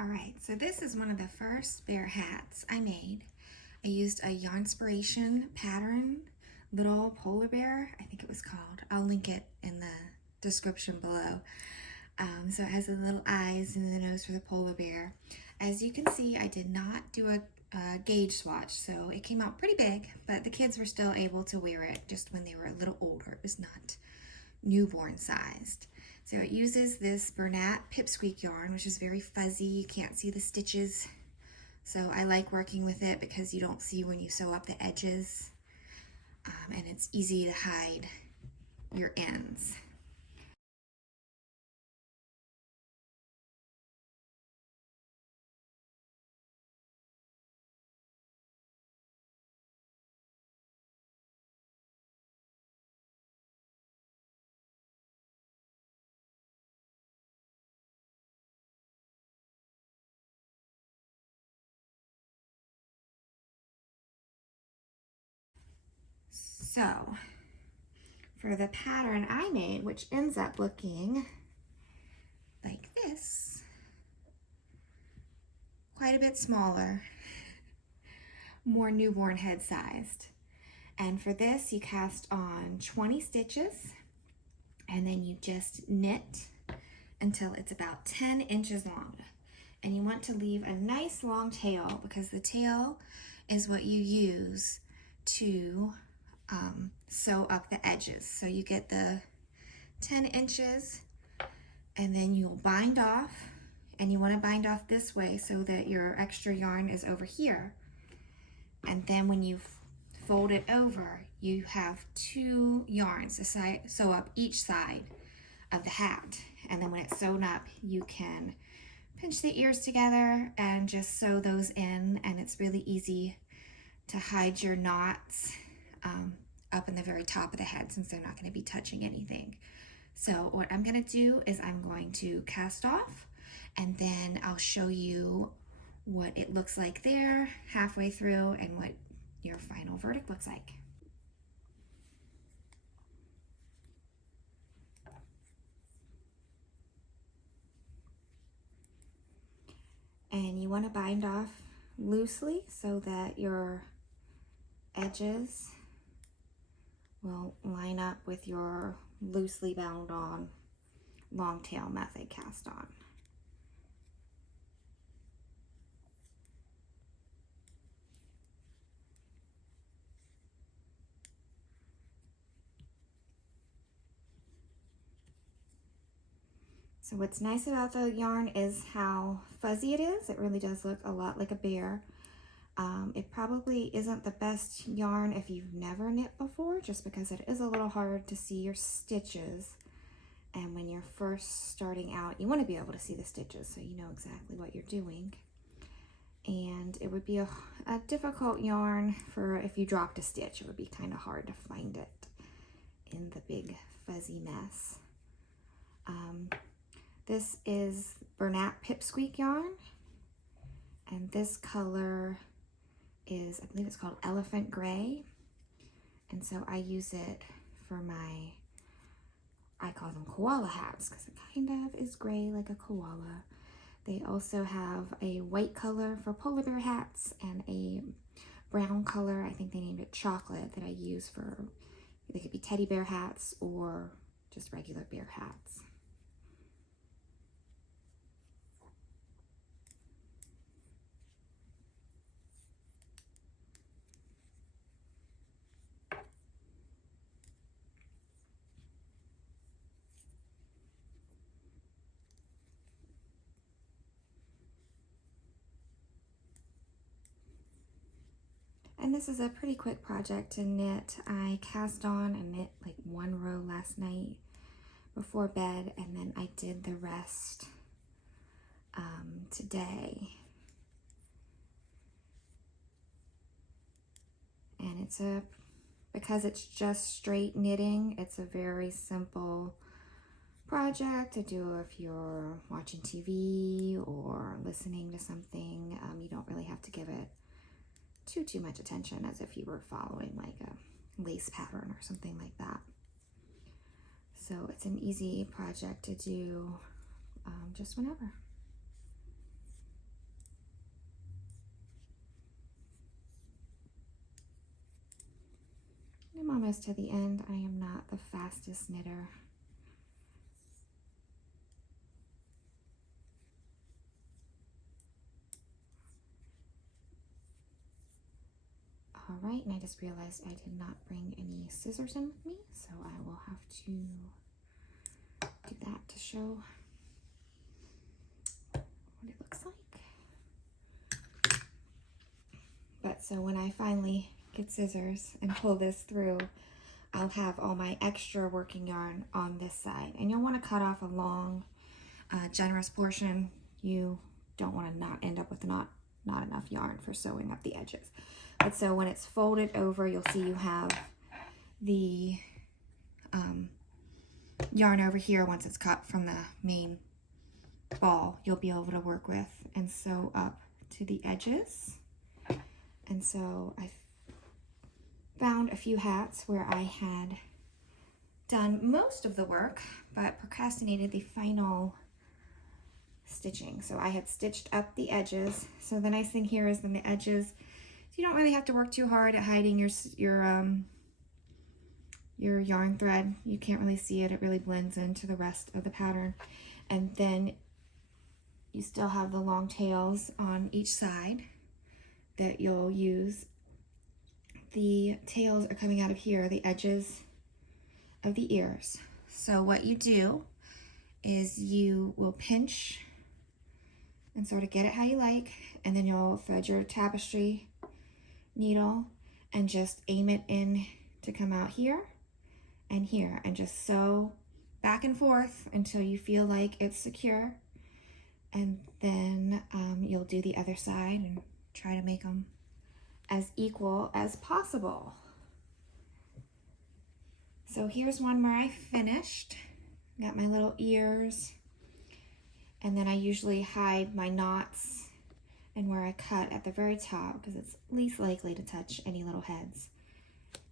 Alright, so this is one of the first bear hats I made. I used a Yarnspiration pattern, little polar bear, I think it was called. I'll link it in the description below. So it has the little eyes and the nose for the polar bear. As you can see, I did not do a gauge swatch, so it came out pretty big, but the kids were still able to wear it just when they were a little older. It was not newborn sized. So it uses this Bernat Pipsqueak yarn, which is very fuzzy. You can't see the stitches. So I like working with it because you don't see when you sew up the edges. And it's easy to hide your ends. So for the pattern I made, which ends up looking like this, quite a bit smaller, more newborn head sized. And for this, you cast on 20 stitches, and then you just knit until it's about 10 inches long. And you want to leave a nice long tail because the tail is what you use to sew up the edges. So you get the 10 inches and then you'll bind off, and you want to bind off this way so that your extra yarn is over here. And then when you fold it over, you have 2 yarns to sew up each side of the hat. And then when it's sewn up, you can pinch the ears together and just sew those in, and it's really easy to hide your knots up in the very top of the head since they're not going to be touching anything. So what I'm going to do is I'm going to cast off, and then I'll show you what it looks like there halfway through and what your final verdict looks like. And you want to bind off loosely so that your edges will line up with your loosely bound on long tail method cast on. So what's nice about the yarn is how fuzzy it is. It really does look a lot like a bear. It probably isn't the best yarn if you've never knit before, just because it is a little hard to see your stitches. And when you're first starting out, you want to be able to see the stitches so you know exactly what you're doing. And it would be a difficult yarn for if you dropped a stitch. It would be kind of hard to find it in the big fuzzy mess. This is Bernat Pipsqueak yarn, and this color is, I believe it's called Elphant Gray, and so I use it for my, I call them koala hats because it kind of is gray like a koala. They also have a white color for polar bear hats and a brown color, I think they named it chocolate, that I use for, they could be teddy bear hats or just regular bear hats. And this is a pretty quick project to knit. I cast on and knit like 1 row last night before bed, and then I did the rest today. And it's because it's just straight knitting, it's a very simple project to do if you're watching TV or listening to something. You don't really have to give it too much attention as if you were following like a lace pattern or something like that. So it's an easy project to do just whenever. almost to the end. I am not the fastest knitter. All right, and I just realized I did not bring any scissors in with me, so I will have to do that to show what it looks like. But so when I finally get scissors and pull this through, I'll have all my extra working yarn on this side. And you'll want to cut off a long, generous portion. You don't want to not end up with not enough yarn for sewing up the edges. But so when it's folded over, you'll see you have the yarn over here. Once it's cut from the main ball, you'll be able to work with and sew up to the edges. And so I found a few hats where I had done most of the work, but procrastinated the final stitching. So I had stitched up the edges. So the nice thing here is then the edges, you don't really have to work too hard at hiding your yarn thread. You can't really see it. It really blends into the rest of the pattern. And then you still have the long tails on each side that you'll use. The tails are coming out of here, the edges of the ears. So what you do is you will pinch and sort of get it how you like, and then you'll thread your tapestry needle and just aim it in to come out here and here, and just sew back and forth until you feel like it's secure. And then you'll do the other side and try to make them as equal as possible. So here's one where I finished. Got my little ears, and then I usually hide my knots and where I cut at the very top because it's least likely to touch any little heads.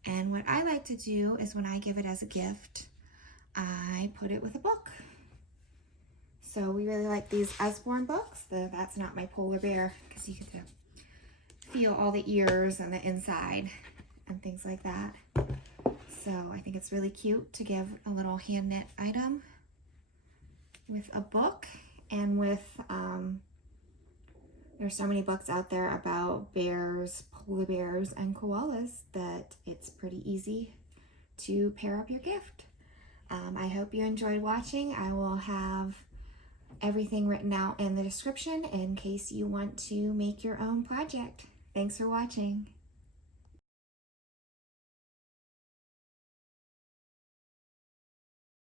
And what I like to do is when I give it as a gift, I put it with a book. So we really like these Usborne books. That's Not My Polar Bear, because you get to feel all the ears and the inside and things like that. So I think it's really cute to give a little hand knit item with a book, and with there's so many books out there about bears, polar bears, and koalas that it's pretty easy to pair up your gift. I hope you enjoyed watching. I will have everything written out in the description in case you want to make your own project. Thanks for watching.